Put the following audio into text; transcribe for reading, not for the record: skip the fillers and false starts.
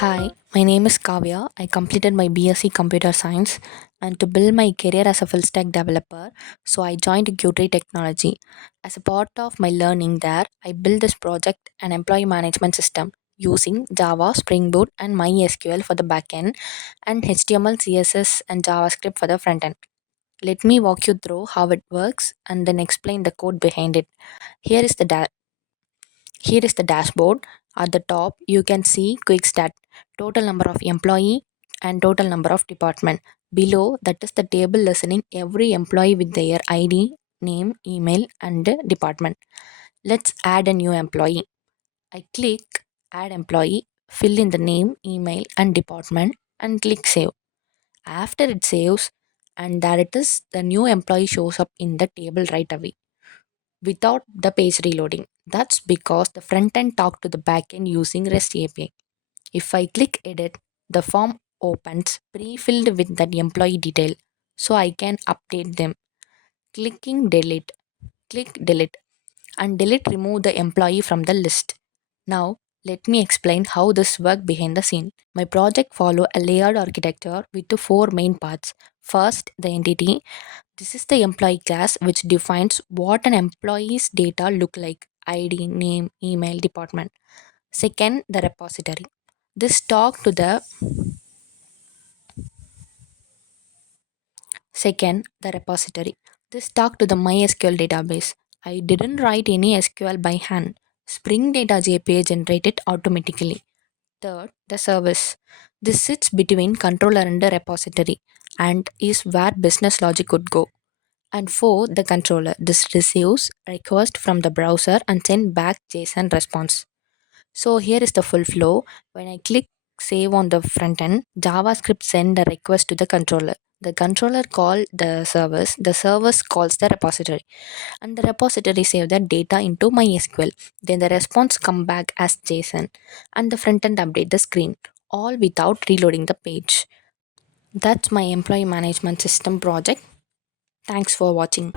Hi, my name is Kaviya. I completed my BSc Computer Science and to build my career as a full stack developer, so I joined Qtree Technology. As a part of my learning there, I built this project and employee management system using Java, Spring Boot, and MySQL for the backend and HTML, CSS, and JavaScript for the front end. Let me walk you through how it works and then explain the code behind it. Here is the here is the dashboard. At the top, you can see quick stat, total number of employee and total number of department. Below, that is the table listening every employee with their ID, name, email, and department. Let's add a new employee. I click add employee, fill in the name, email, and department, and click save. After it saves, and there it is, the new employee shows up in the table right away without the page reloading. That's because the front end talked to the back end using REST API. If I click edit, the form opens pre-filled with that employee detail so I can update them. Clicking delete, click delete and delete remove the employee from the list. Now let me explain how this works behind the scene. My project follow a layered architecture with the four main parts. First, the entity. This is the employee class which defines what an employee's data look like: ID, name, email, department. Second, the repository. This talk to the second, the repository. This talk to the MySQL database. I didn't write any SQL by hand. Spring Data JPA generated automatically. Third, the service. This sits between controller and the repository and is where business logic would go. And fourth, the controller. This receives request from the browser and send back JSON response. So here is the full flow. When I click save on the front end, JavaScript send the request to the controller. The controller call the service. The service calls the repository, and the repository save the data into MySQL. Then the response come back as JSON, and the front end update the screen, all without reloading the page. That's my employee management system project. Thanks for watching.